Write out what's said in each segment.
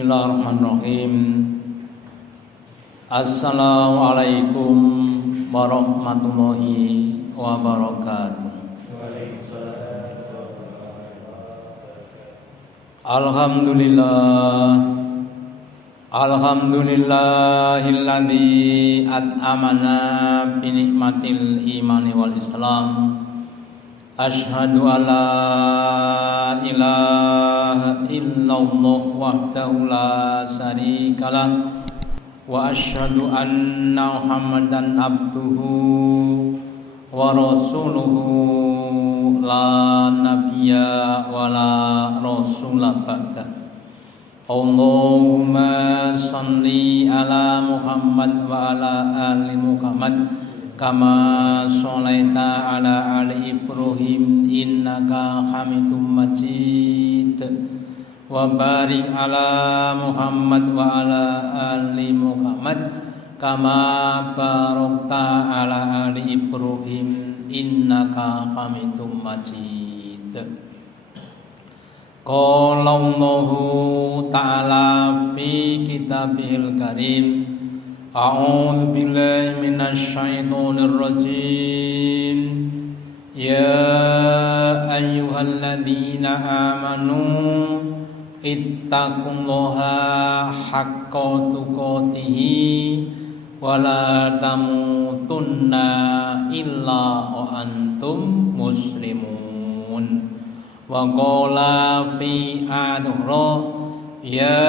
Bismillahirrahmanirrahim. Assalamualaikum warahmatullahi wabarakatuh. Alhamdulillahilladzi at'amana bi nikmatil imani wal islam. Asyhadu an la ilaha illallah wahdahu la syarikalah wa asyhadu anna Muhammadan abduhu wa rasuluhu la nabiyya wa la rasula ba'da. Allahumma shalli ala Muhammad wa ala ali Muhammad kama sholaita ala ali Ibrahim innaka Hamidum Majid wa barik ala Muhammad wa ala ali Muhammad kama barakta ala ali Ibrahim innaka Hamidum Majid. Qala Allahu ta'ala fi kitabihil karim. A'udzu billahi minasy syaithanir rajim. Ya ayyuhalladzina amanu ittaqullaha haqqa tuqatih wa la tamutunna illa wa antum muslimun. Wa qala fi adhra ya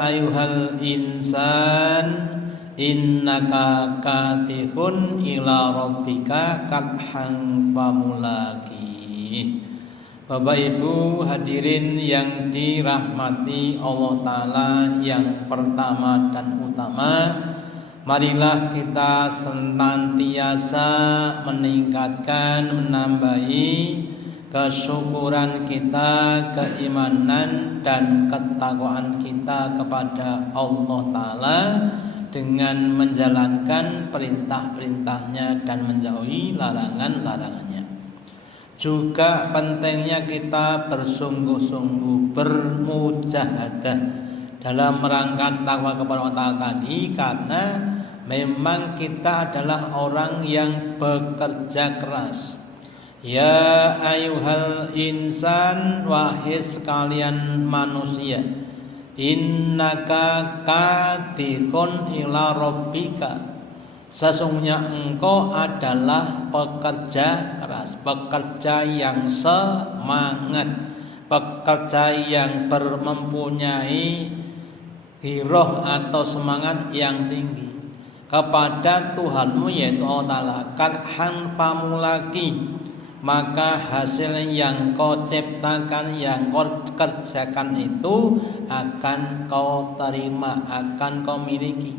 ayyuhal insan innaka katihun ila rabbika kathan famulaki. Bapak Ibu hadirin yang dirahmati Allah Ta'ala yang pertama dan utama, marilah kita senantiasa meningkatkan, menambahi kesyukuran kita, keimanan dan ketakwaan kita kepada Allah Ta'ala dengan menjalankan perintah-perintahnya dan menjauhi larangan-larangannya. Juga pentingnya kita bersungguh-sungguh bermujahadah dalam merangkap takwa kepada Allah Ta'ala tadi, karena memang kita adalah orang yang bekerja keras. Ya ayyuhal insan, wahai sekalian manusia, innaka katihun ila rabbika, sesungguhnya engkau adalah pekerja keras, pekerja yang semangat, pekerja yang mempunyai giroh atau semangat yang tinggi kepada Tuhanmu yaitu Allah Ta'ala. Kathan famulaki, maka hasil yang kau ciptakan, yang kau kerjakan itu akan kau terima, akan kau miliki.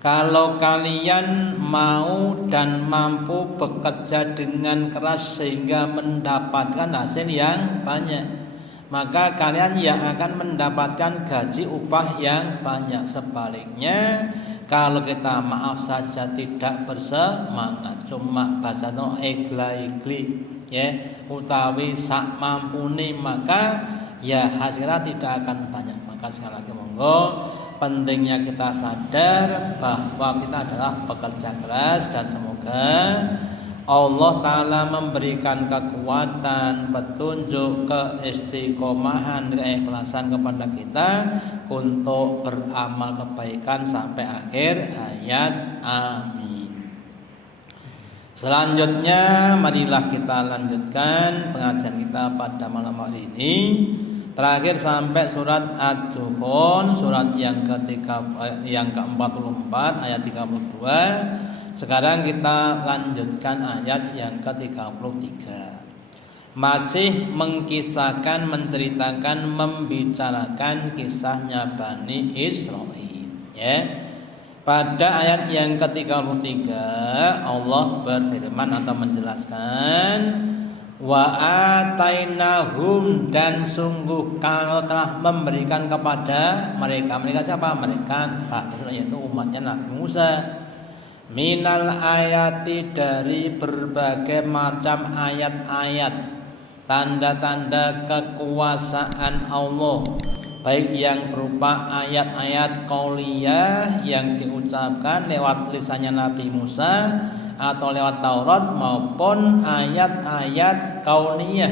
Kalau kalian mau dan mampu bekerja dengan keras sehingga mendapatkan hasil yang banyak, maka kalian yang akan mendapatkan gaji upah yang banyak. Sebaliknya, kalau kita maaf saja tidak bersemangat, cuma bahasa no egla-egli ya, utawi sak mampuni, maka ya hasilnya tidak akan banyak. Maka sekali lagi monggo, pentingnya kita sadar bahwa kita adalah pekerja keras, dan semoga Allah Ta'ala memberikan kekuatan, petunjuk, keistiqomahan, keikhlasan kepada kita untuk beramal kebaikan sampai akhir hayat. Amin. Selanjutnya marilah kita lanjutkan pengajian kita pada malam hari ini. Terakhir sampai surat Ad-Dukhan, surat yang ke-44 ayat 32. Sekarang kita lanjutkan ayat yang ke-33. Masih mengkisahkan, menceritakan, membicarakan kisahnya Bani Israil ya. Pada ayat yang ke-33 Allah berfirman atau menjelaskan, wa atainahum, dan sungguh kalau telah memberikan kepada mereka. Mereka siapa? Mereka yaitu umatnya Nabi Musa. Minal ayati, dari berbagai macam ayat-ayat, tanda-tanda kekuasaan Allah, baik yang berupa ayat-ayat qauliyah yang diucapkan lewat lisannya Nabi Musa atau lewat Taurat, maupun ayat-ayat kauniyah,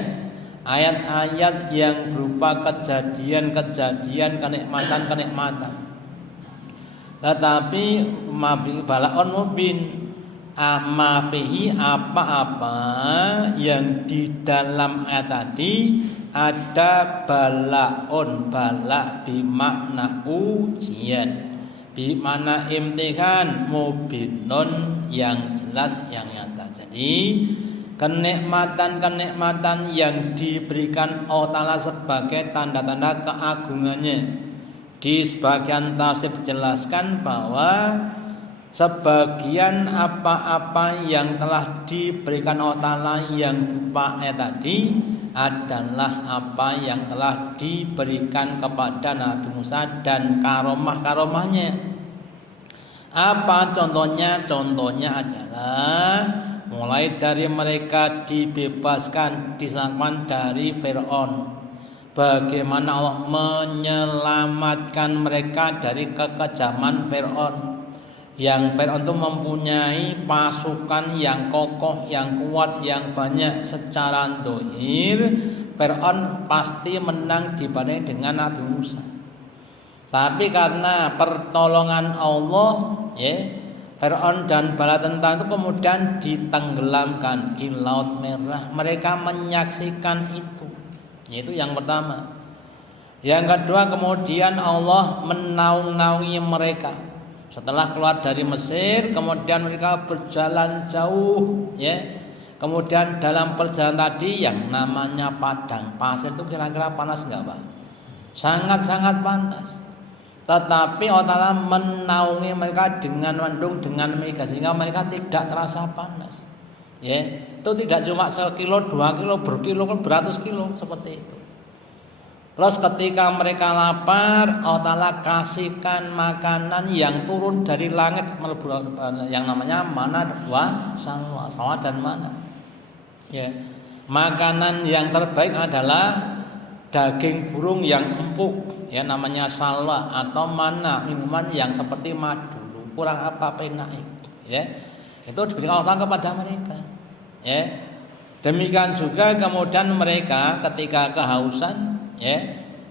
ayat-ayat yang berupa kejadian-kejadian, kenikmatan-kenikmatan. Tetapi balaon mubin, amafihi, apa-apa yang di dalam ayat tadi ada balaon, bala bimakna ujian, bimakna imtihan, mubinun yang jelas, yang nyata. Jadi kenikmatan-kenikmatan yang diberikan Allah Ta'ala sebagai tanda-tanda keagungannya. Di sebagian tafsir dijelaskan bahwa sebagian apa-apa yang telah diberikan Allah Ta'ala yang berupa ayat tadi adalah apa yang telah diberikan kepada Nabi Musa dan karomah-karomahnya. Apa contohnya? Contohnya adalah mulai dari mereka dibebaskan, diselamatkan dari Fir'aun. Bagaimana Allah menyelamatkan mereka dari kekejaman Fir'aun. Yang Fir'aun itu mempunyai pasukan yang kokoh, yang kuat, yang banyak. Secara dohir Fir'aun pasti menang dibanding dengan Nabi Musa. Tapi karena pertolongan Allah, Fir'aun dan bala tentara itu kemudian ditenggelamkan di Laut Merah. Mereka menyaksikan itu. Itu yang pertama. Yang kedua, kemudian Allah menaung-naungi mereka. Setelah keluar dari Mesir, kemudian mereka berjalan jauh, Kemudian dalam perjalanan tadi yang namanya padang pasir itu kira-kira panas enggak, Pak? Sangat-sangat panas. Tetapi Allah Ta'ala menaungi mereka dengan mendung, dengan mega, sehingga mereka tidak terasa panas. Itu tidak cuma 1 kilo, 2 kilo, berkilo, beratus kilo seperti itu. Terus ketika mereka lapar, Allah Ta'ala kasihkan makanan yang turun dari langit, yang namanya mana, salwa dan mana. Makanan yang terbaik adalah daging burung yang empuk, namanya salwa, atau mana, minuman yang seperti madu, kurang apa naik. Itu diberikan Allah kepada mereka. Demikian juga kemudian mereka ketika kehausan,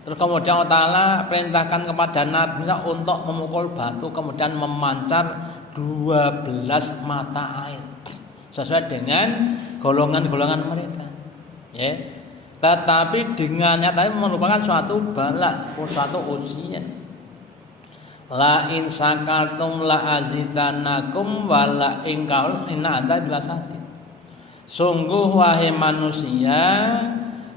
terus kemudian Allah Ta'ala perintahkan kepada Nabi Musa untuk memukul batu, kemudian memancar 12 mata air sesuai dengan golongan-golongan mereka. Tetapi dengan nyata merupakan suatu bala, suatu ujian. La in syakartum la azidannakum wa la in kaul inna adzabi lasadid. Sungguh wahai manusia,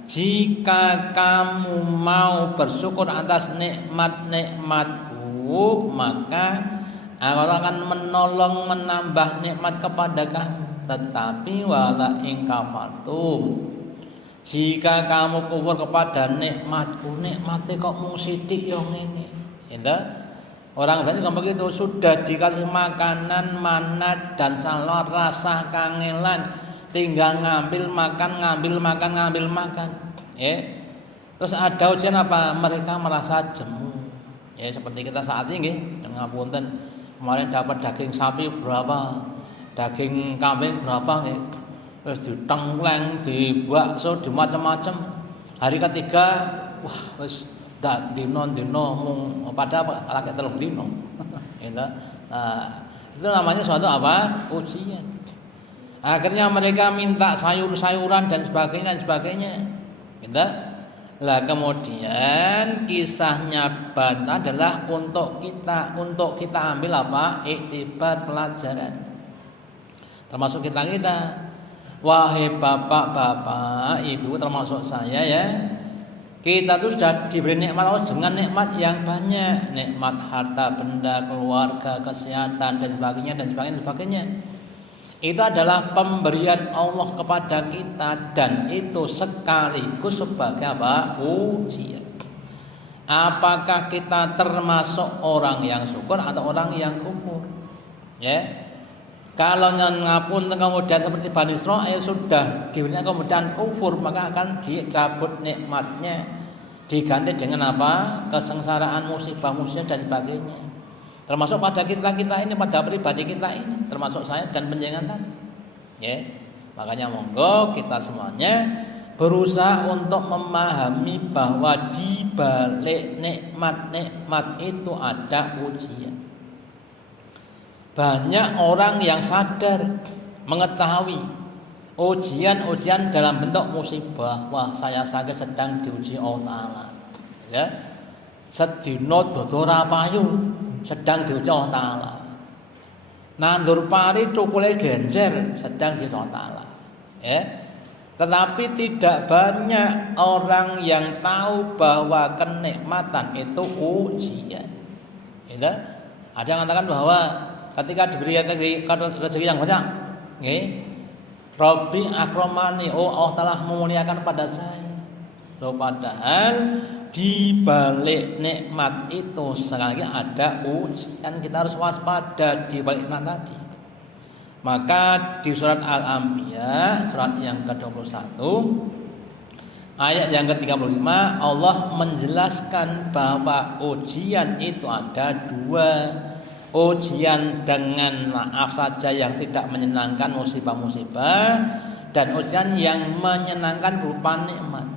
jika kamu mau bersyukur atas nikmat-nikmatku, maka Allah akan menolong, menambah nikmat kepada kamu. Tetapi wala in kafartum, jika kamu kufur kepada nikmatku, nikmatnya kok mung sithik yo ngene. Orang lain juga begitu, sudah dikasih makanan mana dan salwa rasa kangelan, tinggal ngambil makan. Terus ada ujian apa? Mereka merasa jemu. Seperti kita saat ini, ngapunten, kemarin dapat daging sapi berapa, daging kambing berapa, terus ditengkleng, dibakso, di macam-macam. Hari ketiga, wah, wis dino mung pada rakyat telung dino. Itu namanya suatu apa? Ujian. Akhirnya mereka minta sayur-sayuran dan sebagainya. Lah kemudian kisahnya adalah untuk kita ambil apa? Iktibar, pelajaran. Termasuk kita. Wahai bapak-bapak, ibu, termasuk saya kita tuh sudah diberi nikmat Allah dengan nikmat yang banyak, nikmat harta benda, keluarga, kesehatan dan sebagainya. Itu adalah pemberian Allah kepada kita, dan itu sekaligus sebagai apa? Ujian. Apakah kita termasuk orang yang syukur atau orang yang kufur? Kalau ngapun kemudian seperti Bani Israil sudah diberikan kemudian kufur, maka akan dicabut nikmatnya, diganti dengan apa? Kesengsaraan, musibah dan sebagainya. Termasuk pada kita ini, pada pribadi kita ini, termasuk saya dan penjenengan tadi. Ya. Makanya monggo kita semuanya berusaha untuk memahami bahwa di balik nikmat-nikmat itu ada ujian. Banyak orang yang sadar mengetahui ujian-ujian dalam bentuk musibah. Wah, saya sakit sedang diuji Allah Ta'ala. Ya. Sedina dodora payu sedang diuji Allah Ta'ala. Nandur pari cukule genjer sedang diuji Allah Ta'ala. Ya. Tetapi tidak banyak orang yang tahu bahwa kenikmatan itu ujian. Ya. Ada yang mengatakan bahwa ketika diberi rezeki yang banyak, Rabbi akramani, oh Allah telah memuliakan pada saya. Loh, padahal di balik nikmat itu sekali lagi ada ujian. Kita harus waspada di balik nikmat tadi. Maka di surat Al-Anbiya, surat yang ke-21, ayat yang ke-35, Allah menjelaskan bahwa ujian itu ada dua. Ujian dengan maaf saja yang tidak menyenangkan, musibah-musibah, dan ujian yang menyenangkan berupa nikmat.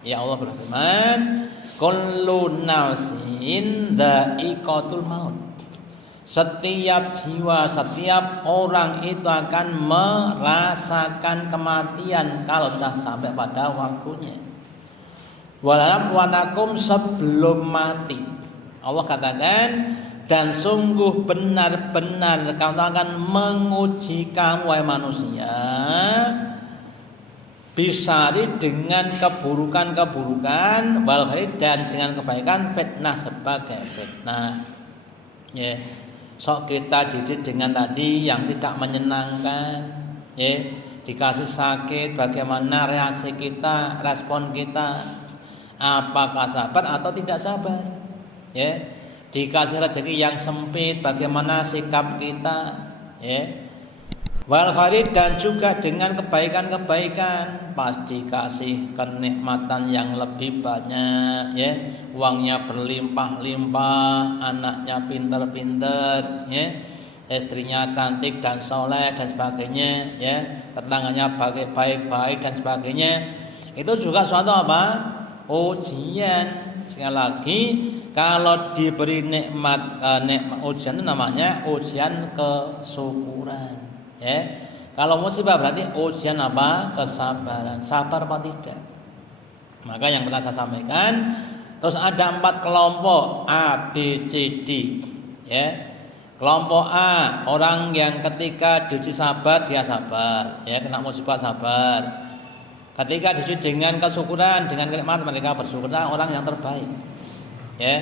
Ya Allah berfirman, kullu nafsin dha'iqatul maut. Setiap jiwa, setiap orang itu akan merasakan kematian kalau sudah sampai pada waktunya. Walam wanakum, sebelum mati. Allah katakan, dan sungguh benar-benar kamu akan menguji kamu wahai manusia, bisari dengan keburukan-keburukan, wal khair, dan dengan kebaikan, fitnah sebagai fitnah. Ya, sok kita dididik dengan tadi yang tidak menyenangkan. Ya, dikasih sakit, bagaimana reaksi kita, respon kita, apakah sabar atau tidak sabar? Ya. Dikasih rezeki yang sempit, bagaimana sikap kita, ya. Wal khair, dan juga dengan kebaikan-kebaikan, pasti kasih kenikmatan yang lebih banyak, ya. Uangnya berlimpah-limpah, anaknya pinter-pinter, ya. Istrinya cantik dan soleh dan sebagainya, ya. Tetangganya baik-baik dan sebagainya. Itu juga suatu apa? Ujian. Sekali lagi, kalau diberi nikmat ujian itu namanya ujian kesyukuran. Ya. Kalau musibah berarti ujian apa? Kesabaran. Sabar apa tidak? Maka yang pernah saya sampaikan, terus ada 4 kelompok A, B, C, D. Ya. Kelompok A, orang yang ketika diuji sabar dia sabar, ya, kena musibah sabar. Ketika diuji dengan kesyukuran, dengan kenikmatan, mereka bersyukur, orang yang terbaik. Ya.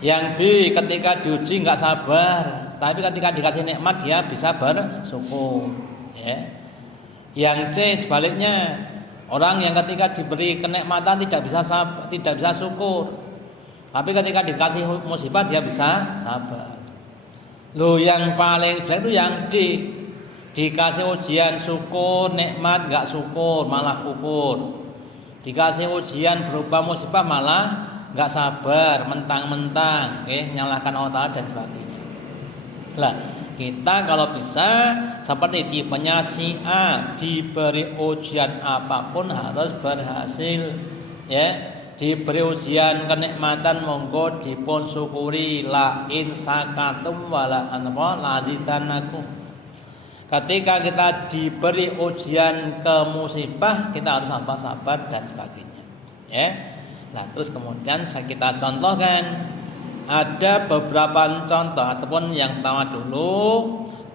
Yang B, ketika diuji enggak sabar, tapi ketika dikasih nikmat dia bisa bersyukur. Ya. Yang C sebaliknya, orang yang ketika diberi kenikmatan tidak bisa sabar, tidak bisa syukur, tapi ketika dikasih musibah dia bisa sabar. Loh, yang paling jelek itu yang D, dikasih ujian syukur, nikmat enggak syukur, malah kufur. Dikasih ujian berupa musibah malah enggak sabar, mentang-mentang, nyalahkan Allah Ta'ala dan sebagainya. Lah, kita kalau bisa seperti tipenya si A, diberi ujian apapun harus berhasil, ya. Diberi ujian kenikmatan monggo dipun syukuri, la in sakatum wala anfa lazidanakum. Ketika kita diberi ujian ke musibah, kita harus sabar dan sebagainya. Ya. Nah, terus kemudian kita contohkan ada beberapa contoh ataupun yang pertama dulu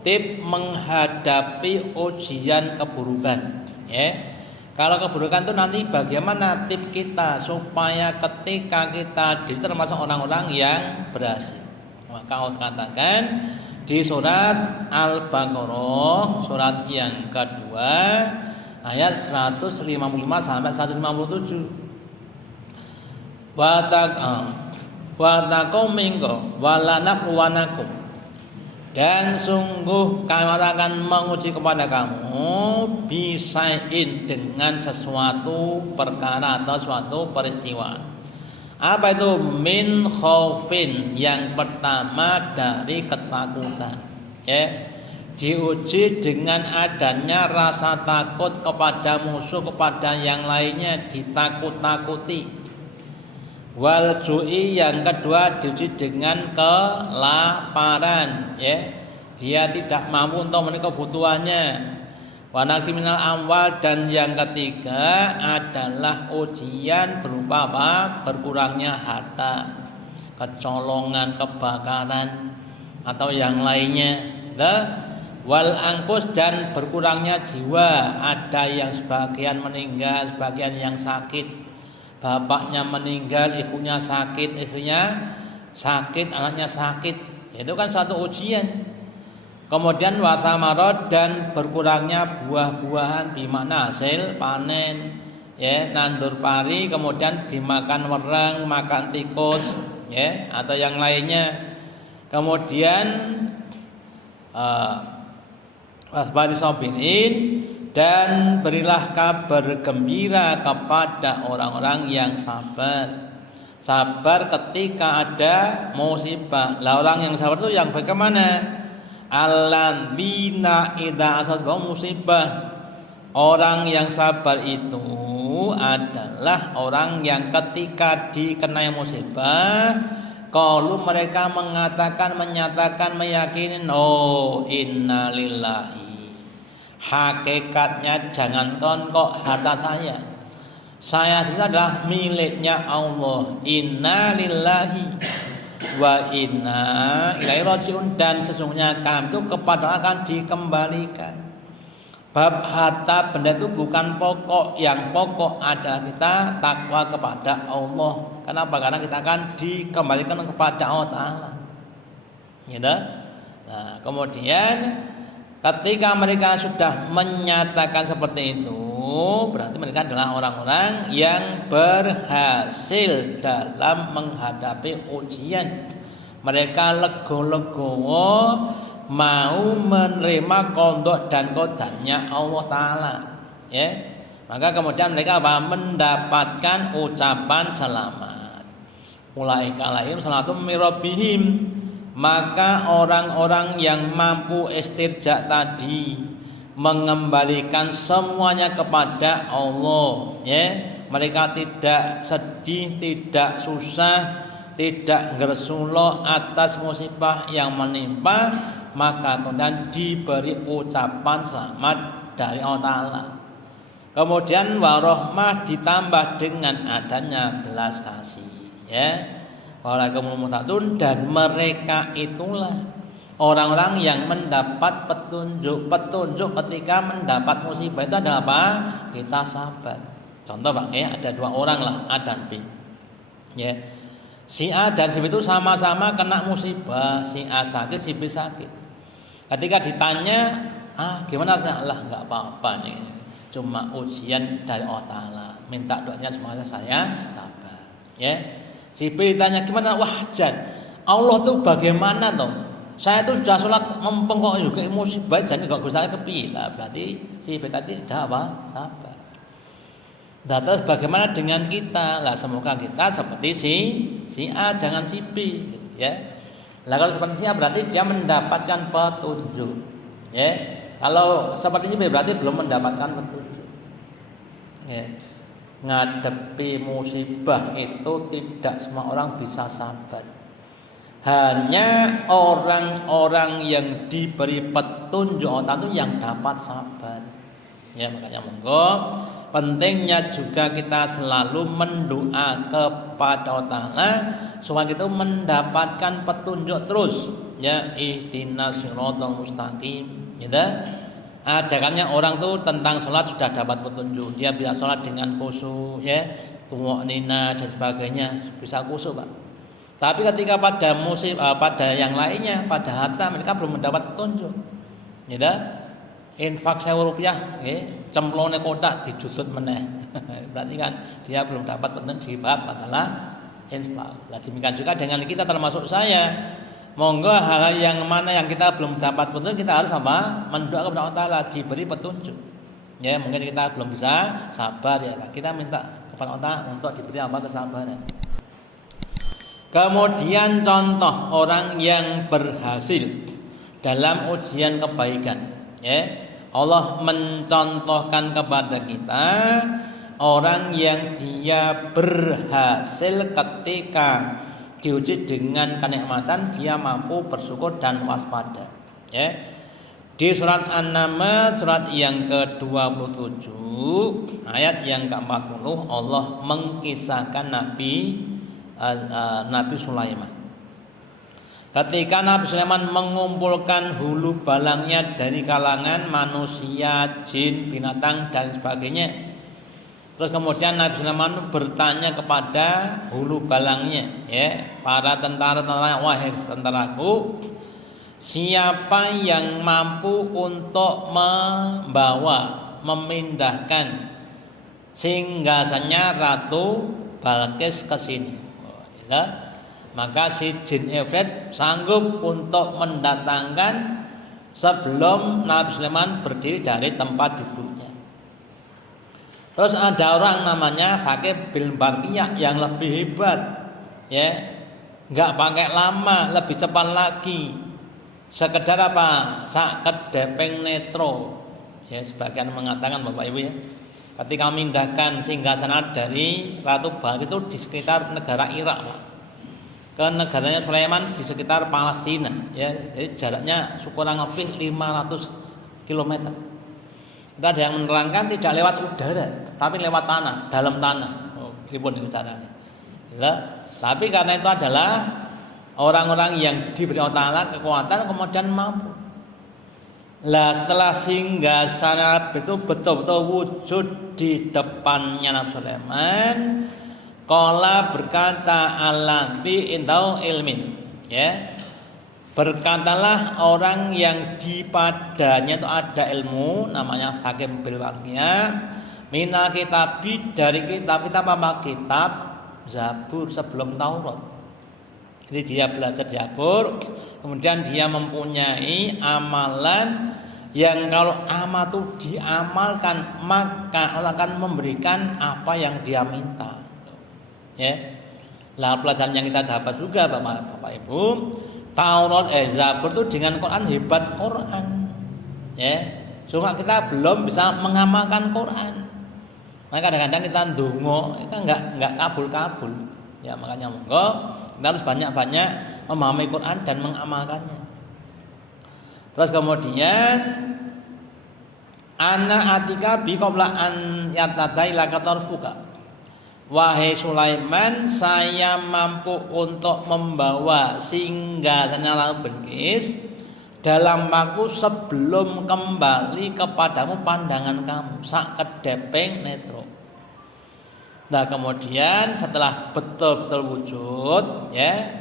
tip menghadapi ujian keburukan. Ya. Kalau keburukan itu nanti bagaimana tip kita supaya ketika kita termasuk orang-orang yang berhasil. Maka Allah katakan di surat Al-Baqarah surat yang kedua ayat 155 sampai 157. Wa taqum minkum walanabluwanakum, dan sungguh kami akan menguji kepada kamu bisain dengan sesuatu perkara atau suatu peristiwa. Apa itu? Min khaufin, yang pertama dari ketakutan. Ya. Diuji dengan adanya rasa takut kepada musuh, kepada yang lainnya, ditakut-takuti. Wal ju'i, yang kedua diuji dengan kelaparan, ya. Dia tidak mampu untuk memenuhi kebutuhannya. Wa naqsi minal amwal, dan yang ketiga adalah ujian berupa apa? Berkurangnya harta, kecolongan, kebakaran atau yang lainnya. Wal angkus, dan berkurangnya jiwa. Ada yang sebagian meninggal, sebagian yang sakit. Bapaknya meninggal, ibunya sakit, istrinya sakit, anaknya sakit. Itu kan satu ujian. Kemudian wasamarot, dan berkurangnya buah-buahan, dimana hasil panen, ya, nandur pari, kemudian dimakan wereng, makan tikus, ya, atau yang lainnya. Kemudian wasbari sabirin, dan berilah kabar gembira kepada orang-orang yang sabar. Sabar ketika ada musibah. Lah orang yang sabar itu yang bagaimana? Alladzina idza asabahum musibah. Orang yang sabar itu adalah orang yang ketika dikenai musibah, kalau mereka menyatakan, meyakini, oh innalillahi. Hakikatnya jangankan kok harta saya sendiri adalah miliknya Allah. Innalillahi wa inna ilaihi rajiun, dan sesungguhnya kami itu kepada akan dikembalikan. Bab harta benda itu bukan pokok, yang pokok adalah kita takwa kepada Allah. Kenapa? Karena kita akan dikembalikan kepada Allah Ta'ala. Gitu? Nah, kemudian ketika mereka sudah menyatakan seperti itu, berarti mereka adalah orang-orang yang berhasil dalam menghadapi ujian. Mereka legowo mau menerima qada dan qadarnya Allah Ta'ala, ya. Maka kemudian mereka mendapatkan ucapan selamat. Ulaika alaihim salatum mir rabbihim. Maka orang-orang yang mampu istirja tadi, mengembalikan semuanya kepada Allah, ya. Mereka tidak sedih, tidak susah, tidak gersulo atas musibah yang menimpa, maka kemudian diberi ucapan selamat dari Allah Ta'ala. Kemudian warahmah ditambah dengan adanya belas kasih, ya. Walakumul muhtadun, dan mereka itulah orang-orang yang mendapat petunjuk ketika mendapat musibah. Itu adalah apa? Kita sabar. Contoh Pak, ya, ada dua orang lah, A dan B. Ya. Si A dan si B itu sama-sama kena musibah. Si A sakit, si B sakit. Ketika ditanya, gimana rasanya? Allah, enggak apa-apa nih. Cuma ujian dari Allah Ta'ala. Minta doanya semuanya saya sabar. Ya. Si B ditanya gimana? Wah, Jan, Allah tuh bagaimana toh? Saya tuh sudah sholat mempeng kok juga musibah, jadi kok bisa kepilah. Berarti si B tadi tidak apa? Sabar. Nah, terus bagaimana dengan kita? Lah, semoga kita seperti si A, jangan si B, gitu, ya. Lah kalau seperti si A berarti dia mendapatkan petunjuk, ya. Kalau seperti si B berarti belum mendapatkan petunjuk. Ya. Ngadepi musibah itu tidak semua orang bisa sabar. Hanya orang-orang yang diberi petunjuk Allah itu yang dapat sabar. Ya, makanya monggo pentingnya juga kita selalu mendoa kepada Allah Ta'ala supaya kita mendapatkan petunjuk terus. Ya, ihdinas siratal mustaqim. Gitu. Ajakannya orang tuh tentang sholat sudah dapat petunjuk. Dia bisa sholat dengan khusyuk, ya, tumaknina dan sebagainya, bisa khusyuk, Pak. Tapi ketika pada pada yang lainnya, pada harta, mereka belum mendapat petunjuk. Gitu. Infak 1.000 rupiah, cemplone kotak dijutut meneh. Berarti kan dia belum dapat petunjuk di bab masalah infak. Nah, demikian juga dengan kita, termasuk saya. Monggo hal yang mana yang kita belum dapat petunjuk, kita harus apa? Mendoa kepada Allah Ta'ala diberi petunjuk. Ya, mungkin kita belum bisa sabar, ya. Kita minta kepada Allah Ta'ala untuk diberi apa? Kesabaran. Kemudian contoh orang yang berhasil dalam ujian kebaikan, ya. Allah mencontohkan kepada kita orang yang dia berhasil ketika diuji dengan kenikmatan, dia mampu bersyukur dan waspada, ya. Di surat An-Naml surat yang ke-27 ayat yang ke-40 Allah mengkisahkan Nabi Sulaiman. Ketika Nabi Sulaiman mengumpulkan hulu balangnya dari kalangan manusia, jin, binatang dan sebagainya. Terus kemudian Nabi Sulaiman bertanya kepada hulu balangnya, ya, para tentara-tentara, wahai tentaraku, siapa yang mampu untuk memindahkan singgasananya Ratu Balqis ke sini? Ya. Maka si jin Ifrit sanggup untuk mendatangkan sebelum Nabi Sulaiman berdiri dari tempat duduknya. Terus ada orang namanya Fakih bin Barqiyah yang lebih hebat, ya, nggak pakai lama, lebih cepat lagi. Sekedar apa? Sakedeping netro. Ya, sebagian mengatakan Bapak Ibu, ya, ketika memindahkan singgasana dari Ratu Balqis itu di sekitar negara Irak, Pak, ke negaranya Sulaiman di sekitar Palestina, ya. Jadi jaraknya kurang lebih 500 km. Itu ada yang menerangkan tidak lewat udara, tapi lewat tanah, dalam tanah. Oh, gimana itu caranya? Ya. Tapi karena itu adalah orang-orang yang diberi Allah Ta'ala kekuatan kemudian mampu. Lah setelah singgasana itu betul-betul wujud di depannya Nabi Sulaiman, qala berkata alladzi indau ilmin, ya. Berkatalah orang yang di padanya itu ada ilmu, namanya Hakim bil Waqiyah, minal kitabi, dari kitab apa? Kitab Zabur sebelum Taurat. Jadi dia belajar Zabur, kemudian dia mempunyai amalan yang kalau amal itu diamalkan maka Allah akan memberikan apa yang dia minta. Ya. Lah pelajaran yang kita dapat juga Bapak Ibu, Taurat Zabur itu dengan Quran hebat Quran. Ya. Cuma kita belum bisa mengamalkan Quran. Maka kadang-kadang kita ndonga itu enggak kabul-kabul. Ya, makanya monggo kita harus banyak-banyak memahami Quran dan mengamalkannya. Terus kemudian ana atika bi qabla an yatadaila katarfuka. Wahai Sulaiman, saya mampu untuk membawa singgasana Ratu Balqis dalam waktu sebelum kembali kepadamu pandangan kamu, sakedeping netro. Nah kemudian setelah betul-betul wujud, ya,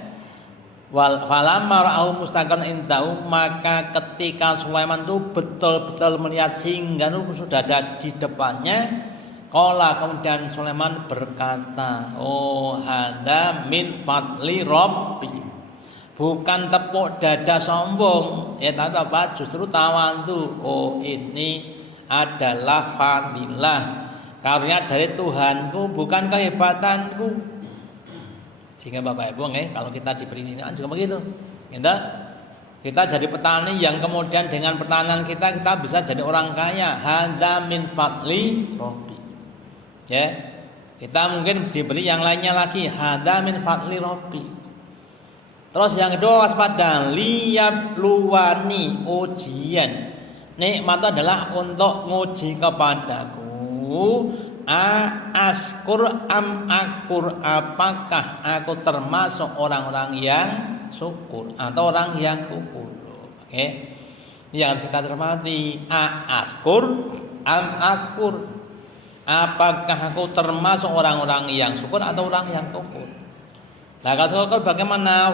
falamma ra'au mustaqan indahu, maka ketika Sulaiman itu betul-betul melihat singgah itu sudah ada di depannya, qala, kemudian Sulaiman berkata, oh hada min fadli Rabbi, bukan tepuk dada sombong, ya, tapi apa? Justru tawantu, oh ini adalah fadilah, karunia dari Tuhanku, bukan kehebatanku. Sehingga Bapak Ibu, kalau kita diberi ini juga begitu. Kita jadi petani yang kemudian dengan pertanian kita bisa jadi orang kaya. Hada min fadli Rabbi. Ya, kita mungkin diberi yang lainnya lagi, hada min fadli Rabbi. Terus yang kedua waspada, liyab luwani, ujian. Nikmat itu adalah untuk nguji kepadaku, askur am akur, apakah aku termasuk orang-orang yang syukur atau orang yang kufur. Oke. Yang kita cermati, askur am akur, apakah aku termasuk orang-orang yang syukur atau orang yang kufur? Nah kalau syukur bagaimana?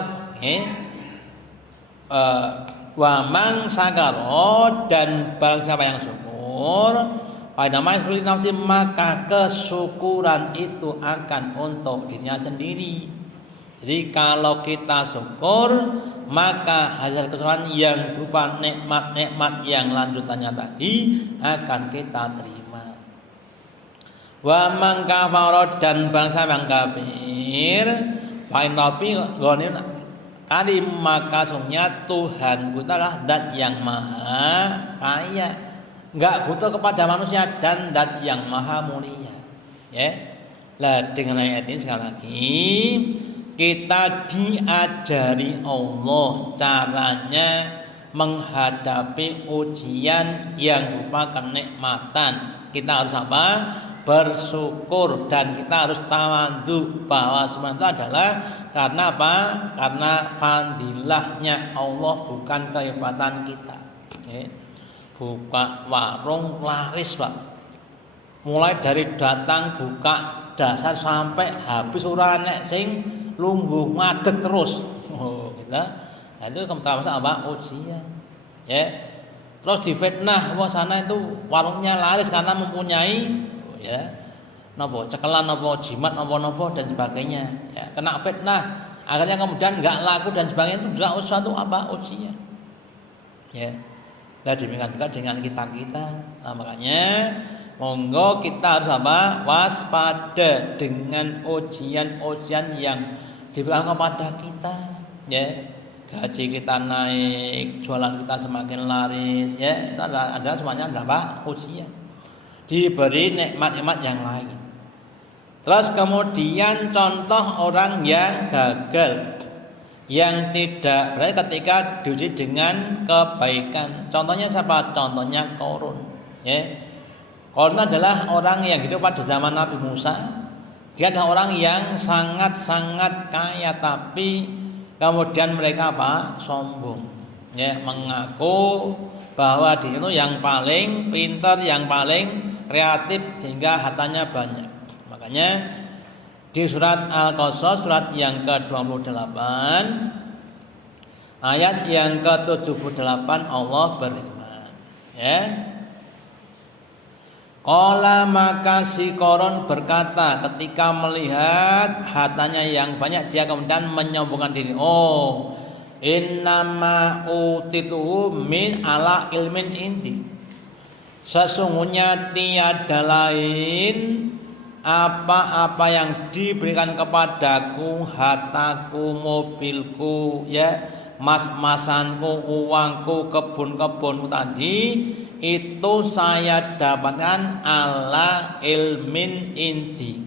Wa man sakaro, dan barang siapa yang syukur, pada mahli nafsi, maka kesyukuran itu akan untuk dirinya sendiri. Jadi kalau kita syukur, maka hasil kesyukuran yang berupa nikmat-nikmat yang lanjutannya tadi akan kita terima. Wa man kafara, dan bangsa yang kafir, Wa inna rabbi ghaniyun karim, maka sungguhnya Tuhan kita adalah zat yang maha kaya, enggak butuh kepada manusia, dan zat yang maha mulia. Ya. Lah dengan ayat ini sekali lagi kita diajari Allah caranya menghadapi ujian yang berupa kenikmatan. Kita harus apa? Bersyukur, dan kita harus tawadhu bahwa semua itu adalah karena apa? Karena fadilahnya Allah, bukan kehebatan kita. Buka warung laris, Pak. Mulai dari datang buka dasar sampai habis ora nek sing lungguh ngadeg terus. Oh, gitu. Nah, itu termasuk apa? Ujian. Ya. Terus difitnah, wah sana itu warungnya laris karena mempunyai ya nopo cekelan, nopo jimat, nopo dan sebagainya. Ya, kena fitnah, akhirnya kemudian enggak laku dan sebagainya, itu juga suatu apa? Ujian. Ya. Nah, demikian juga dengan kita. Nah, makanya monggo kita harus apa? Waspada dengan ujian-ujian yang diberikan kepada kita. Ya. Gaji kita naik, jualan kita semakin laris, ya itu ada semuanya apa? Ujian. Diberi nikmat-nikmat yang lain. Terus kemudian contoh orang yang gagal, yang tidak baik ketika diuji dengan kebaikan. Contohnya siapa? Contohnya Qarun. Ya. Qarun adalah orang yang hidup pada zaman Nabi Musa. Dia adalah orang yang sangat-sangat kaya, tapi kemudian mereka apa? Sombong. Ya, mengaku bahwa dia itu yang paling pintar, yang paling kreatif, sehingga hartanya banyak. Makanya di surat Al-Qasas surat yang ke-28 ayat yang ke-78 Allah berfirman, ya. Qala, maka si Qarun berkata ketika melihat hartanya yang banyak, dia kemudian menyombongkan diri. Oh, innama utituhu min ala ilmin indi. Sesungguhnya tiada lain apa-apa yang diberikan kepadaku, hartaku, mobilku, ya, mas-masanku, uangku, kebun-kebunku tadi, itu saya dapatkan ala ilmin indi,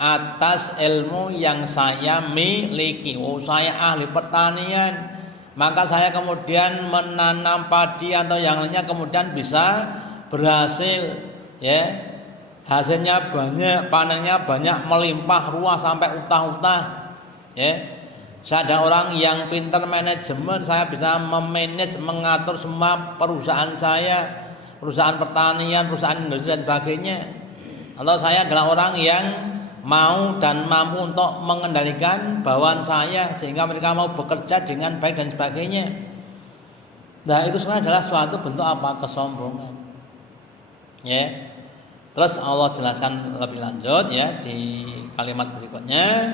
atas ilmu yang saya miliki. Oh, saya ahli pertanian, maka saya kemudian menanam padi atau yang lainnya, kemudian bisa berhasil, ya, hasilnya banyak, panennya banyak, melimpah ruah sampai utah-utah, ya. Saya ada orang yang pintar manajemen, saya bisa memanage, mengatur semua perusahaan saya, perusahaan pertanian, perusahaan industri dan sebagainya. Atau saya adalah orang yang mau dan mampu untuk mengendalikan bawahan saya sehingga mereka mau bekerja dengan baik dan sebagainya. Nah, itu sebenarnya adalah suatu bentuk apa? Kesombongan. Ya. Terus Allah jelaskan lebih lanjut, ya, di kalimat berikutnya.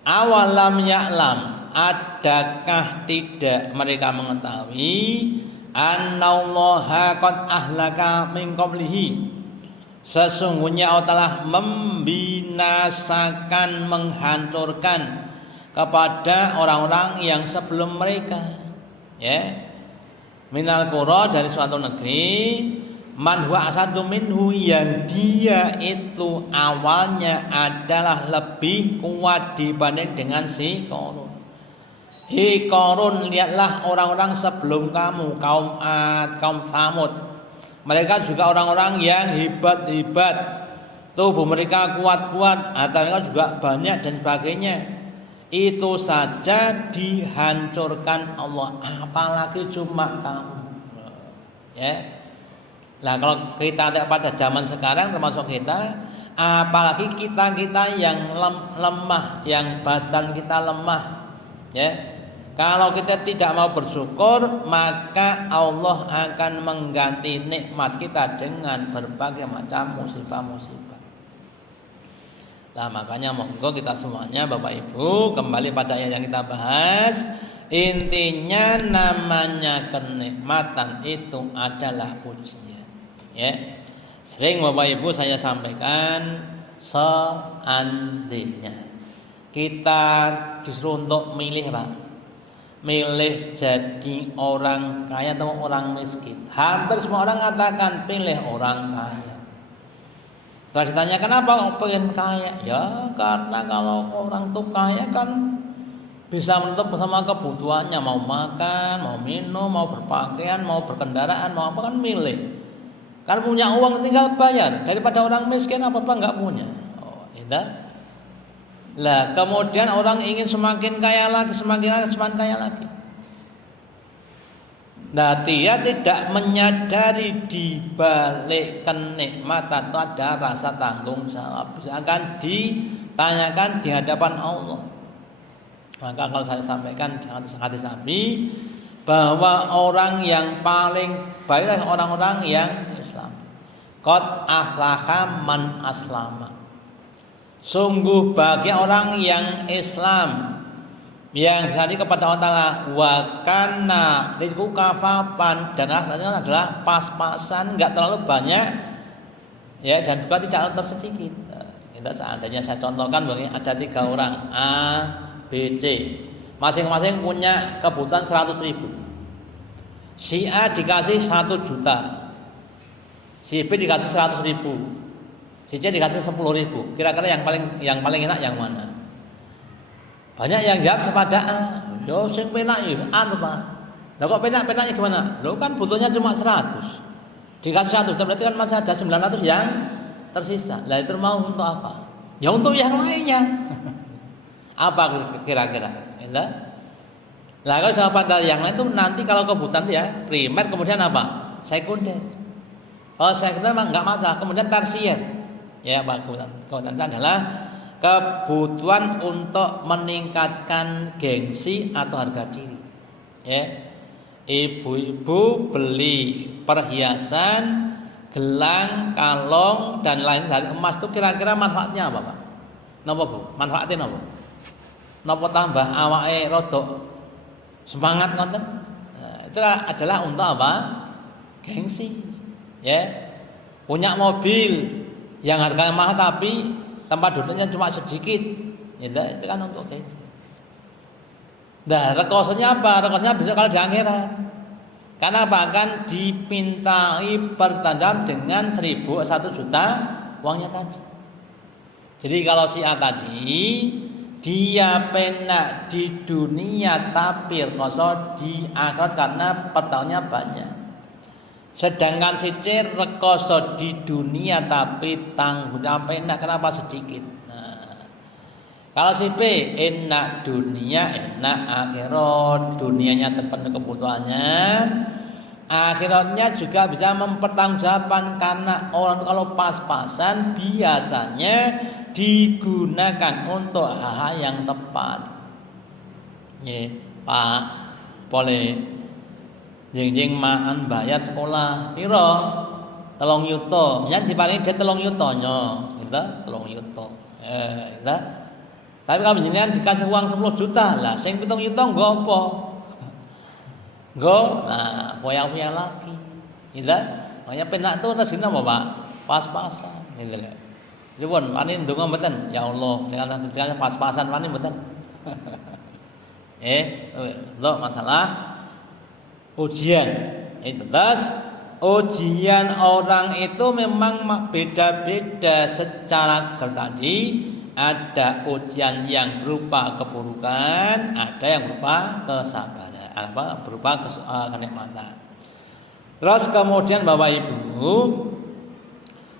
Awalam ya'lam, adakah tidak mereka mengetahui annallaha qad ahlaka min qablihi, sesungguhnya Allah telah membinasakan, menghancurkan kepada orang-orang yang sebelum mereka, ya, minal qura, dari suatu negeri, man huwa asadu minhu, yang dia itu awalnya adalah lebih kuat dibanding dengan si Qarun. Hi Qarun, lihatlah orang-orang sebelum kamu, kaum Ad, kaum Tsamud. Mereka juga orang-orang yang hebat-hebat, tubuh mereka kuat-kuat, harta mereka juga banyak dan sebagainya. Itu saja dihancurkan Allah, apalagi cuma kamu. Ya. Nah, kalau kita pada zaman sekarang termasuk kita, apalagi kita yang lemah, yang badan kita lemah, ya. Kalau kita tidak mau bersyukur, maka Allah akan mengganti nikmat kita dengan berbagai macam musibah-musibah. Nah, makanya monggo kita semuanya Bapak Ibu kembali pada ayat yang kita bahas. Intinya namanya kenikmatan itu adalah ujian. Ya, sering Bapak Ibu saya sampaikan, seandainya kita disuruh untuk milih Pak. Milih jadi orang kaya atau orang miskin. Hampir semua orang mengatakan pilih orang kaya. Setelah ditanya kenapa kok pengen kaya? Ya karena kalau orang tuh kaya kan bisa menutup bersama kebutuhannya, mau makan, mau minum, mau berpakaian, mau berkendaraan, mau apa kan milih. Kan punya uang tinggal bayar daripada orang miskin apa-apa nggak punya. Oh, itu. Lah kemudian orang ingin semakin kaya lagi, semakin kaya lagi. Nah dia tidak menyadari di balik kenikmatan itu ada rasa tanggung jawab, akan ditanyakan di hadapan Allah. Maka kalau saya sampaikan di hadis Nabi bahwa orang yang paling baik adalah orang-orang yang Islam. Qad aflaha man aslama. Sungguh bagi orang yang Islam yang jadi kepada Allah Ta'ala wa kana rizqu kafapan dan akhirnya adalah pas-pasan, enggak terlalu banyak ya dan juga tidak terlalu sedikit. Kita seandainya saya contohkan begini, ada 3 orang A, B, C. Masing-masing punya kebutuhan 100.000. Si A dikasih 1 juta. Si B dikasih 100.000. Si C dikasih 10.000. Kira-kira yang paling enak yang mana? Banyak yang jawab sepada A. Yo sing penak ya A tuh Pak. Lah kok penaknya gimana? Lo kan butuhnya cuma 100. Dikasih 1 berarti kan masih ada 900 yang tersisa. Lah itu mau untuk apa? Ya untuk yang lainnya. Apa kira-kira? Entah. Lah kalau jawaban dari yang lain itu nanti kalau kebutuhan ya primer kemudian apa? Sekunder. Kalau sekunder mah enggak masalah, kemudian tersier. Ya, kebutuhan adalah kebutuhan untuk meningkatkan gengsi atau harga diri. Ya. Ibu-ibu beli perhiasan, gelang, kalung dan lain dari emas itu kira-kira manfaatnya apa, Pak? Napa, Bu? Manfaatnya napa? Napa tambah awake rodok semangat ngoten? Nah, itu adalah untuk apa? Gengsi. Ya. Punya mobil yang harganya mahal tapi tempat duduknya cuma sedikit, ya, itu kan untuk gengsi. Nah, rekosnya apa? Rekosnya bisa kalau di akhirat. Karena bahkan dimintai pertanggungan dengan 1 juta uangnya tadi. Jadi kalau si A tadi dia penak di dunia tapi rekoso di akhirat karena pertahunnya banyak. Sedangkan si C rekoso di dunia tapi tanggung jawab enak kenapa sedikit. Nah, kalau si B enak dunia enak akhirat, dunianya terpenuhi kebutuhannya, akhiratnya juga bisa mempertanggungjawabkan karena orang kalau pas-pasan biasanya digunakan untuk hal-hal yang tepat. Ya, Pak, boleh jeng-jeng maan bayar sekolah piro 3 yuta yen diparingi dhuwit 3 yuta nyo gitu 3 yuta gitu. Tapi kalau jenengan dikasih uang 10 juta lah sing 7 yuta nggo apa nggo nah poyang-poyang lagi gitu. Makanya penak tuh rezeki apa Pak pas-pasan gitu lho. Nyuwun wani ndonga mboten ya Allah dengan pas-pasan wani mboten. Lo masalah ujian itu terus ujian orang itu memang beda-beda secara tadi. Ada ujian yang berupa keburukan, ada yang berupa kesabaran, berupa kenikmatan. Terus kemudian Bapak Ibu,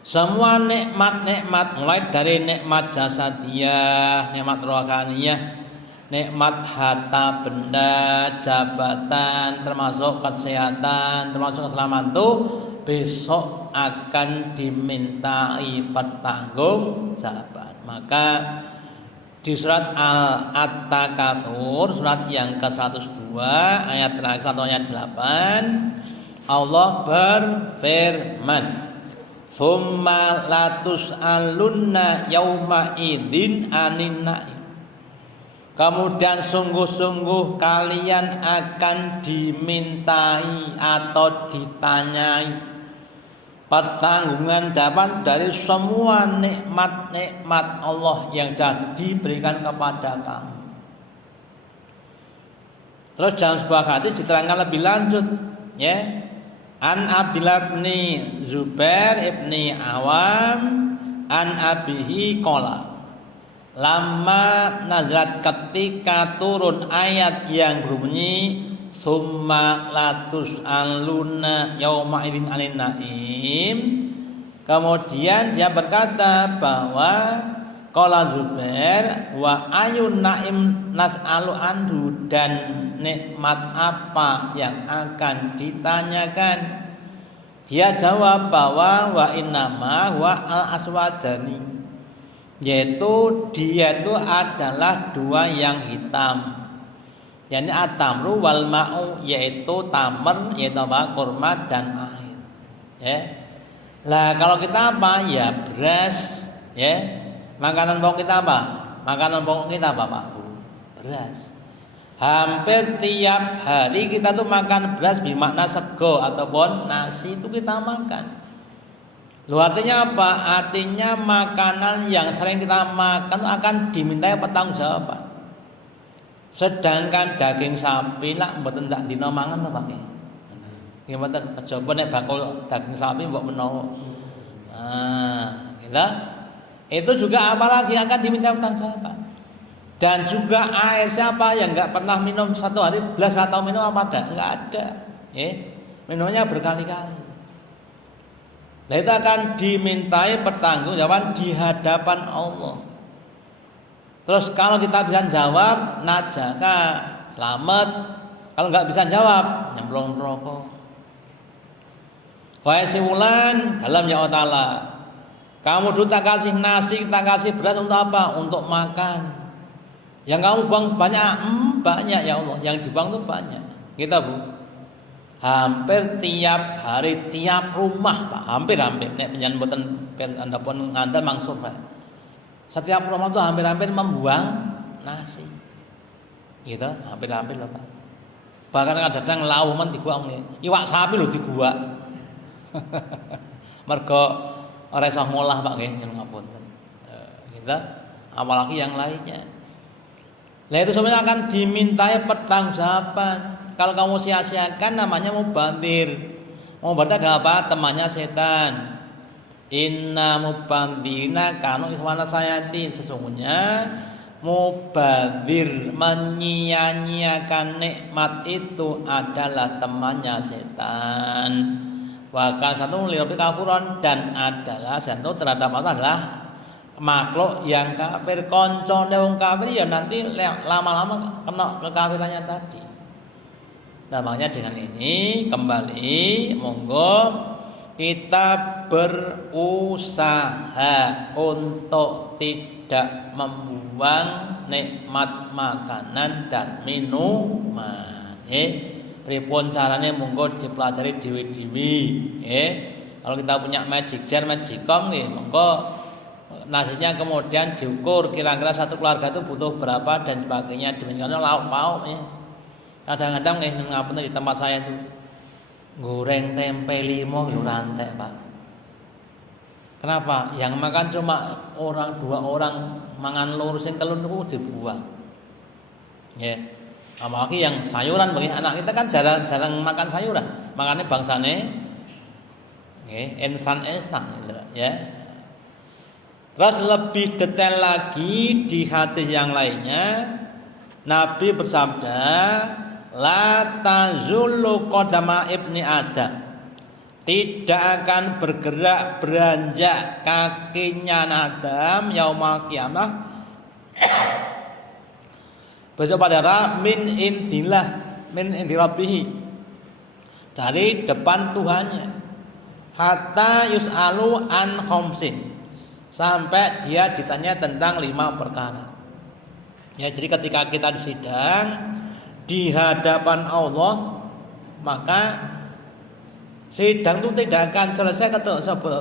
semua nikmat-nikmat mulai dari nikmat jasadiyah, nikmat rohaniyah, nikmat harta benda, jabatan, termasuk kesehatan, termasuk keselamatan itu besok akan dimintai pertanggungjawaban. Maka di surat At-Takatsur surat yang ke-102 ayat terakhir atau ayat 8 Allah berfirman Tsumma latus'alunna yauma idzin anin na'im. Kemudian sungguh-sungguh kalian akan dimintai atau ditanyai pertanggungan dapat dari semua nikmat-nikmat Allah yang telah diberikan kepada kamu. Terus dalam sebuah hadis diterangkan lebih lanjut, ya. An Abdillah bin Zubair ibni Awam an abihi qala lama nazalat ketika turun ayat yang berbunyi summa latus aluna yauma idzin anin naim, kemudian dia berkata bahwa qala Zubair wa ayun naim nas'alu anhu, dan nikmat apa yang akan ditanyakan. Dia jawab bahwa wa innama wa al aswadani, yaitu dia itu adalah dua yang hitam, yakni at-tamru wal ma'u, yaitu tamer, yaitu apa? Kurma dan air. Ya. Lah kalau kita apa? Ya beras, ya. Makanan pokok kita apa? Makanan pokok kita apa, Pak Bu? Beras. Hampir tiap hari kita tuh makan beras bermakna sego ataupun nasi itu kita makan. Lu artinya apa? Artinya makanan yang sering kita makan akan dimintai pertanggungjawaban. Sedangkan daging sapi lah mboten tak dina mangan to, Pak. Nggih mboten, coba nek bakul daging sapi mbok menawa. Nah, gitu. Itu juga apalagi akan diminta pertanggungjawaban. Dan juga air, siapa yang enggak pernah minum satu hari belas atau minum apa ada? Enggak ada. Minumnya berkali-kali. Nah, itu akan dimintai pertanggungjawaban di hadapan Allah. Terus kalau kita bisa jawab, najaka, selamat. Kalau enggak bisa jawab, nyemplung neraka. Wahai si Wulan, dalam ya Allah Ta'ala, kamu dulu tak kasih nasi, tak kasih beras untuk apa? Untuk makan. Yang kamu buang banyak, banyak ya Allah. Yang dibuang itu banyak. Kita Bu, hampir tiap hari, tiap rumah, Pak. Hampir. Nek penyan boten Anda pun ngandel mangsur, Pak. Setiap rumah itu hampir membuang nasi. Gitu, hampir loh, Pak. Bahkan kadang lawuh men diguak ngene. Iwak sapi lho diguak. Mergo ora iso ngolah, Pak nggih, nyuwun ngapunten. Gitu. Apalagi yang lainnya. Nah itu sebenarnya akan dimintai pertanggungjawaban. Kalau kamu sia-siakan namanya mubadzir. Mubadzir adalah apa? Temannya setan. Inna mubadzirina kanu ikhwana sayatin. Sesungguhnya mubadzir, menyia-nyiakan nikmat itu adalah temannya setan. Bahkan satu lihat kafuran, dan adalah satu terhadap Allah adalah makhluk yang kafir. Koncone wong kafir ya nanti lama-lama kena kekafirannya tadi. Nah makanya dengan ini kembali monggo kita berusaha untuk tidak membuang nikmat makanan dan minuman. Pripun carane monggo dipelajari dewi-dewi. Kalau kita punya magic jar, magicom nih, monggo nasinya kemudian diukur kira-kira satu keluarga itu butuh berapa dan sebagainya. Demikian lauk pauk. Kadang-kadang ngapunten di tempat saya itu goreng tempe 5 kilo rantai, Pak. Kenapa? Yang makan cuma orang 2 orang, mangan loro sing telu niku dibuang. Apalagi yang sayuran, bagi anak kita kan jarang makan sayuran. Makanya bangsane instan gitu ya. Terus lebih detail lagi di hadis yang lainnya, Nabi bersabda, la tazullu qadama ibni Adam, tidak akan bergerak beranjak kakinya Adam yaumul qiyamah besok pada min indirabbih, dari depan Tuhannya, hatta yus'alu an khamsin, sampai dia ditanya tentang 5 perkara. Jadi ketika kita disidang di hadapan Allah, maka sidang itu tidak akan selesai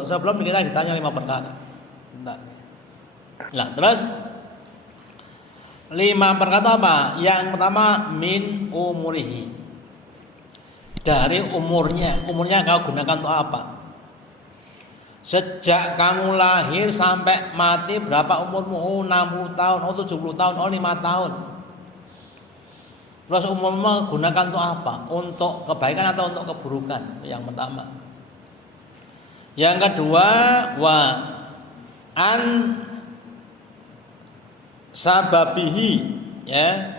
sebelum kita ditanya 5 perkara. Nah, terus 5 perkara apa? Yang pertama min umurihi, dari umurnya kau gunakan untuk apa? Sejak kamu lahir sampai mati berapa umurmu? Oh 60 tahun, oh 70 tahun, oh 5 tahun. Terus umurmu gunakan untuk apa? Untuk kebaikan atau untuk keburukan? Yang pertama. Yang kedua, wa an sababihi, ya.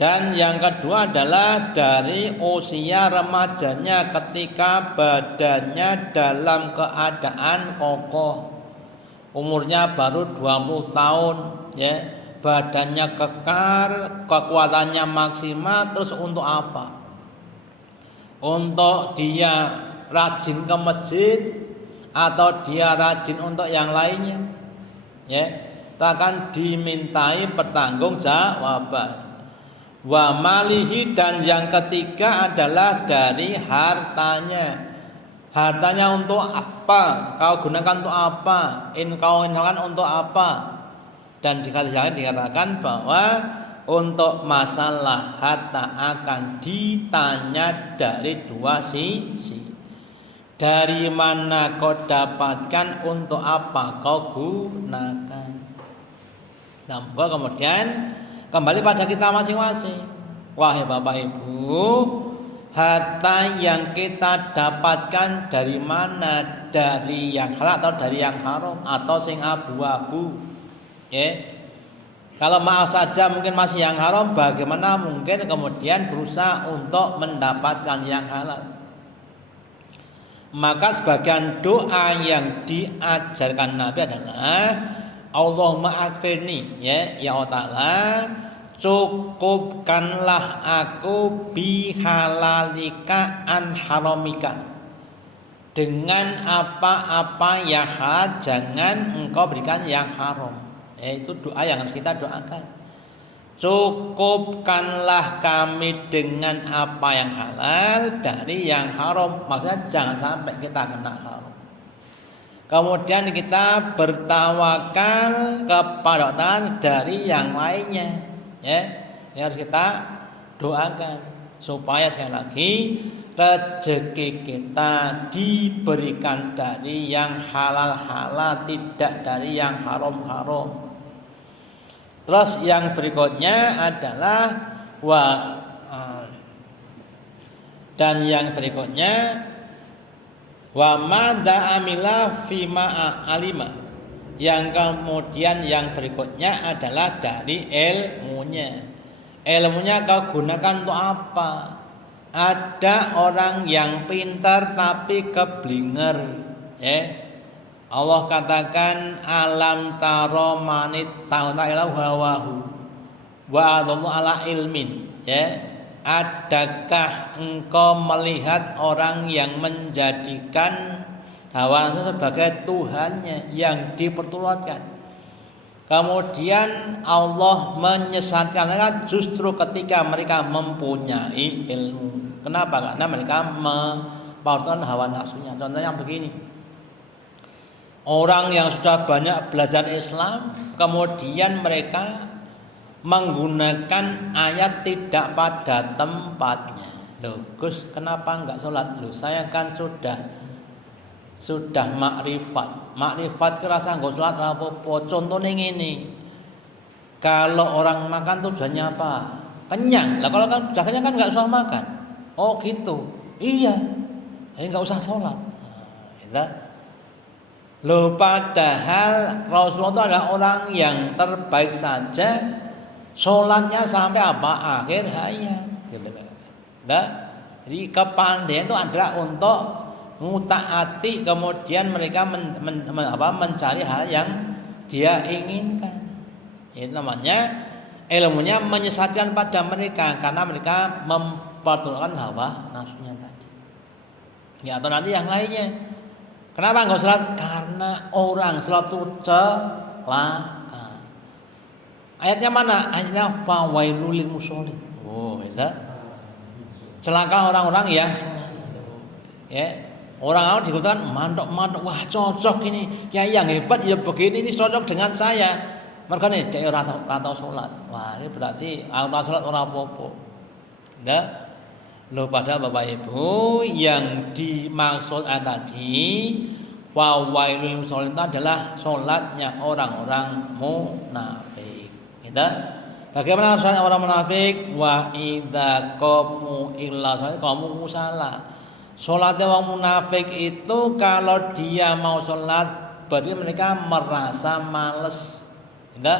Dan yang kedua adalah dari usia remajanya ketika badannya dalam keadaan kokoh. Umurnya baru 20 tahun, ya. Badannya kekar, kekuatannya maksimal, terus untuk apa? Untuk dia rajin ke masjid atau dia rajin untuk yang lainnya, ya. Akan dimintai pertanggungjawaban. Wa malihi, dan yang ketiga adalah dari hartanya. Hartanya untuk apa? Kau gunakan untuk apa? Kau gunakan untuk apa? Dan dikatakan bahwa untuk masalah harta akan ditanya dari dua sisi. Dari mana kau dapatkan, untuk apa kau gunakan? Nah, kemudian kembali pada kita masing-masing. Wahai Bapak Ibu, harta yang kita dapatkan dari mana? Dari yang halal atau dari yang haram, atau sing abu-abu? Ya. Kalau maaf saja mungkin masih yang haram, bagaimana mungkin kemudian berusaha untuk mendapatkan yang halal? Maka sebagian doa yang diajarkan Nabi adalah Allahumma akfirni, ya Allah Ta'ala, cukupkanlah aku bihalalika an haramika, dengan apa-apa yang halal, jangan engkau berikan yang haram. Itu doa yang harus kita doakan. Cukupkanlah kami dengan apa yang halal dari yang haram. Maksudnya jangan sampai kita kena haram. Kemudian kita bertawakal kepada Allah dari yang lainnya, ya. Ini harus kita doakan supaya sekali lagi rezeki kita diberikan dari yang halal-halal, tidak dari yang haram-haram. Terus yang berikutnya adalah dan yang berikutnya wa madza amila fima alima. Yang kemudian yang berikutnya adalah dari ilmunya. Ilmunya kau gunakan untuk apa? Ada orang yang pintar tapi keblinger, ya. Allah katakan alam taro manit ta'ala hawahu wa adallu ala ilmin, ya. Adakah engkau melihat orang yang menjadikan hawa nafsu sebagai Tuhannya yang diperturutkan? Kemudian Allah menyesatkan mereka justru ketika mereka mempunyai ilmu. Kenapa? Karena mereka memperturutkan hawa nafsunya. Contohnya begini. Orang yang sudah banyak belajar Islam, kemudian mereka menggunakan ayat tidak pada tempatnya. Loh, Gus, kenapa enggak sholat? Loh, saya kan sudah makrifat kerasa enggak sholat apa-apa. Contohnya ini, kalau orang makan tujuannya apa? Kenyang. Lah kalau kan sudah kenyang kan enggak usah makan. Oh gitu. Iya. Jadi enggak usah sholat. Nah, loh, padahal Rasulullah itu adalah orang yang terbaik saja. Sholatnya sampai apa? Akhir hayat. Nah, jadi kepandaian itu adalah untuk mutaati, kemudian mereka mencari hal yang dia inginkan. Itu namanya ilmunya menyesatkan pada mereka karena mereka memperturutkan hawa nafsunya tadi. Ya, atau nanti yang lainnya. Kenapa enggak sholat? Karena orang sholat itu celaka. Ayatnya mana? Ayatnya fawailul lil musholin. Oh, itu. Celaka orang-orang yang ya, orang-orang dikatakan mantok-mantok, wah cocok ini. Ya yang hebat ya begini, ini cocok dengan saya. Makanya dia ratau sholat. Wah, ini berarti orang sholat orang apa-apa. Nah, lo pada Bapak Ibu yang dimaksud tadi Wa wailul musallin itu adalah salatnya orang-orang munafik. Gitu. Bagaimana sholatnya orang munafik? Wa idza qamu illa sholat qamu musalla. Sholatnya orang munafik itu kalau dia mau sholat berarti mereka merasa males. Gitu.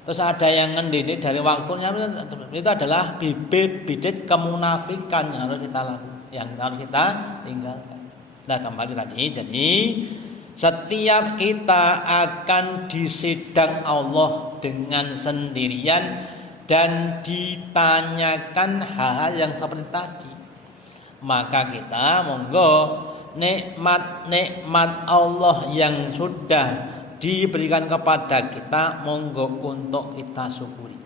Terus ada yang ngendini dari waktunya itu adalah bibit-bibit kemunafikan yang harus kita tinggalkan. Nah kembali tadi, jadi setiap kita akan disidang Allah dengan sendirian dan ditanyakan hal-hal yang seperti tadi. Maka kita monggo nikmat-nikmat Allah yang sudah diberikan kepada kita monggo untuk kita syukuri.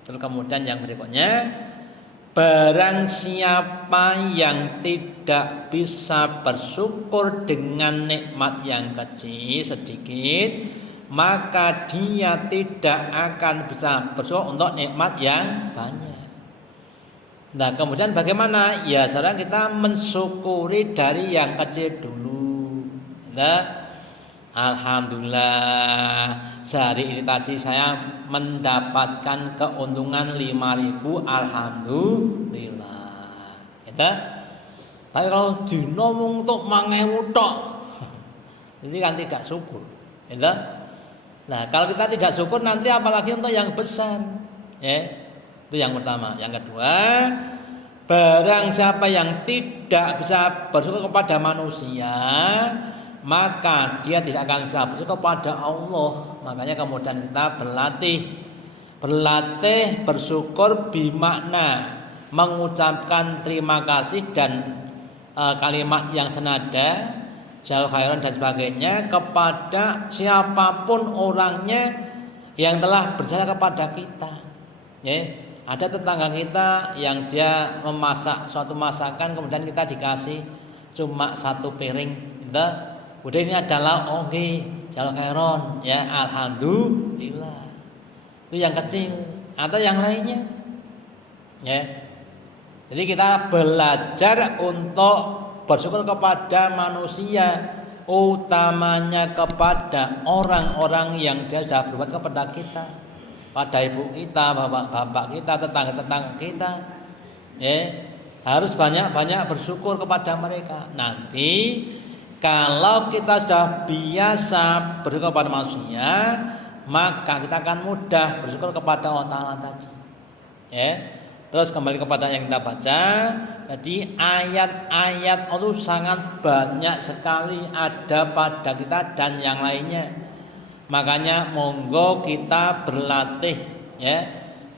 Terus kemudian yang berikutnya, barang siapa yang tidak bisa bersyukur dengan nikmat yang kecil sedikit, maka dia tidak akan bisa bersyukur untuk nikmat yang banyak. Nah kemudian bagaimana? Ya sekarang kita mensyukuri dari yang kecil dulu. Nah, alhamdulillah sehari ini tadi saya mendapatkan keuntungan 5.000, alhamdulillah. Gitu. Tapi kalau dino untuk 5.000 tok, ini kan tidak syukur. Gitu. Nah kalau kita tidak syukur nanti apalagi untuk yang besar. Ya. Itu yang pertama. Yang kedua, barang siapa yang tidak bisa bersyukur kepada manusia, maka dia tidak akan bisa bersyukur kepada Allah. Makanya kemudian kita berlatih bersyukur bermakna mengucapkan terima kasih dan kalimat yang senada jazal khairan dan sebagainya kepada siapapun orangnya yang telah berjasa kepada kita. Ya. Ada tetangga kita yang dia memasak suatu masakan kemudian kita dikasih cuma 1 piring, gitu. Udah ini adalah oke, jazal khairan, ya alhamdulillah. Itu yang kecil atau yang lainnya. Ya. Jadi kita belajar untuk bersyukur kepada manusia, utamanya kepada orang-orang yang dia sudah berbuat kepada kita. Pada ibu kita, bapak-bapak kita, tetangga-tetangga kita, ya harus banyak-banyak bersyukur kepada mereka. Nanti kalau kita sudah biasa bersyukur kepada manusia, maka kita akan mudah bersyukur kepada Allah Ta'ala tadi. Ya, terus kembali kepada yang kita baca. Jadi ayat-ayat itu sangat banyak sekali ada pada kita dan yang lainnya. Makanya monggo kita berlatih ya,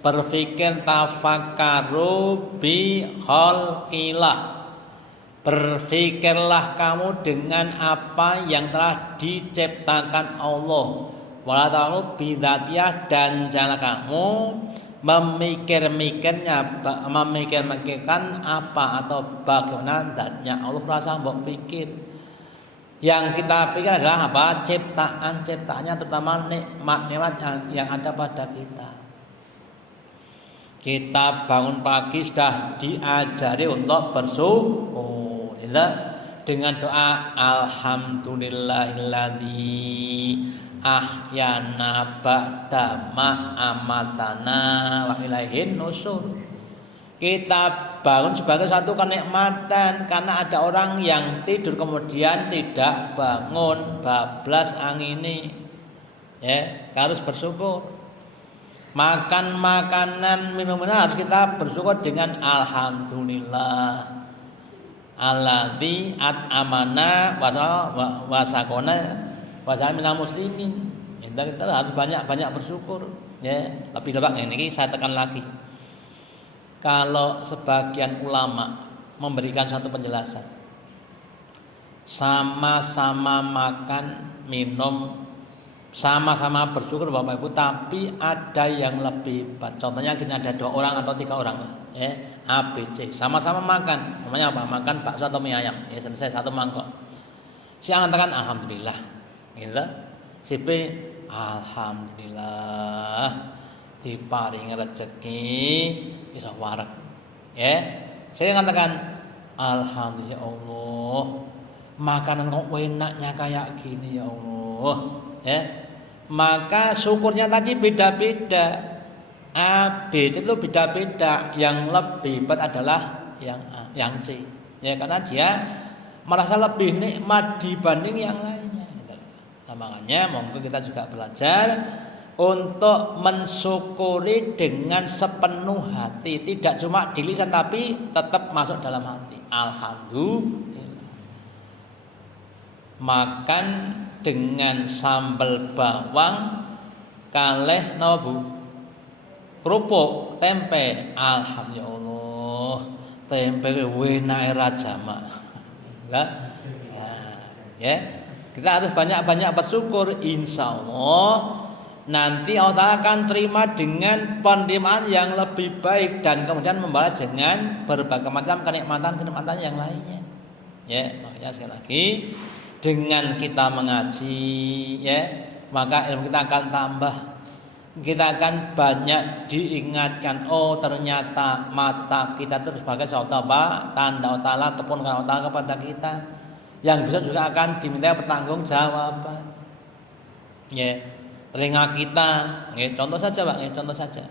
berpikir tafakkaru bi khalqillah. Berpikirlah kamu dengan apa yang telah diciptakan Allah. Wala ta'lu bidzatiyah, dan jangan kamu memikirkan apa atau bagaimana zatnya Allah. Rasa mbok pikir. Yang kita pikir adalah apa? Ciptaannya terutama nikmat-nikmat yang ada pada kita. Kita bangun pagi sudah diajari untuk bersyukur, dengan doa alhamdulillahilladzi ahyana ba'da ma amatana wa ilaihin nusur. Kita bangun sebagai satu kenikmatan karena ada orang yang tidur kemudian tidak bangun, bablas angini. Ya, harus bersyukur. Makan makanan, minuman harus kita bersyukur dengan alhamdulillah. Alladzi at'amana wasakona wasamina muslimin. Kita harus banyak-banyak bersyukur. Ya, lebih lebih ini saya tekan lagi. Kalau sebagian ulama memberikan satu penjelasan, sama-sama makan, minum, sama-sama bersyukur Bapak Ibu, tapi ada yang lebih hebat. Contohnya gini, ada 2 orang atau 3 orang, ya, A, B, C, sama-sama makan. Namanya apa? Makan bakso atau mie ayam. Ya, selesai 1 mangkok. Si A mengatakan alhamdulillah, gitu. Si B alhamdulillah diparingi rezeki iso warak. Ya. Saya mengatakan alhamdulillah Allah makanan kok enaknya kayak gini ya Allah, ya. Maka syukurnya tadi beda-beda. A, B itu beda-beda. Yang lebih hebat adalah yang C. Ya, karena dia merasa lebih nikmat dibanding yang lainnya. Nah, makanya monggo kita juga belajar untuk mensyukuri dengan sepenuh hati, tidak cuma di lisan tapi tetap masuk dalam hati. Alhamdulillah. Makan dengan sambal bawang kalih napa Bu? Kerupuk, tempe. Alhamdulillah. Tempe wenake raja mak. Ya. Kita harus banyak-banyak bersyukur, insyaallah nanti Allah akan terima dengan penerimaan yang lebih baik dan kemudian membalas dengan berbagai macam kenikmatan yang lainnya. Ya, makanya sekali lagi dengan kita mengaji, ya, maka ilmu kita akan tambah. Kita akan banyak diingatkan. Oh, ternyata mata kita itu sebagai suatu tanda Allah ataupun Allah kepada kita, yang bisa juga akan diminta pertanggungjawaban. Ya, telinga kita, ya, contoh saja Pak, ya, contoh saja.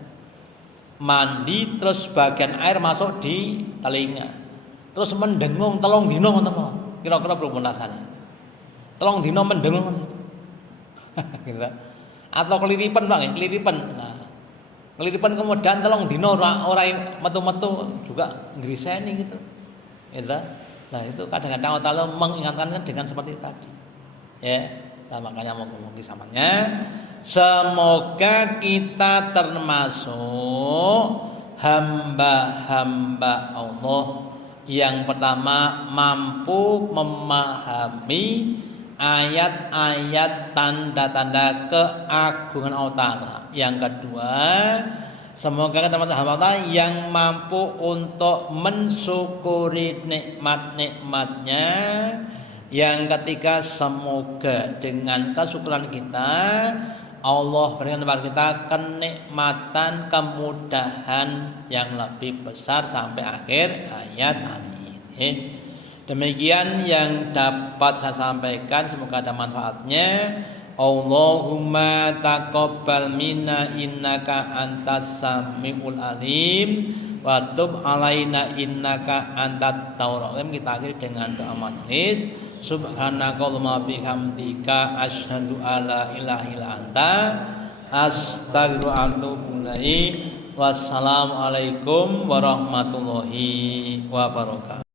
Mandi terus bagian air masuk di telinga, terus mendengung telung dino teman. Kira-kira berapa rasanya? Telung dino mendengung gitu. Atau keliripan Bang, ya, keliripan. Nah, keliripan kemudian telung dino ora metu-metu juga ngriseni gitu. Gitu. Nah, itu kadang-kadang Allah mengingatkan dengan seperti tadi. Ya, nah, makanya mungkin samanya semoga kita termasuk hamba-hamba Allah yang pertama mampu memahami ayat-ayat tanda-tanda keagungan Allah Ta'ala. Yang kedua, semoga kita termasuk hamba Allah yang mampu untuk mensyukuri nikmat-nikmatnya. Yang ketiga, semoga dengan kesyukuran kita Allah berikan kepada kita kenikmatan, kemudahan yang lebih besar sampai akhir hayat. Amin. Demikian yang dapat saya sampaikan, semoga ada manfaatnya. Allahumma taqabbal minna innaka antas samiul alim wa tub alaina innaka antat tawwabur rahim. Kita akhiri dengan doa majelis. Subhanakallahumma bihamdika asyhadu alla ilaha illa anta astaghfiruka wa atubu ilaik. Wassalamualaikum warahmatullahi wabarakatuh.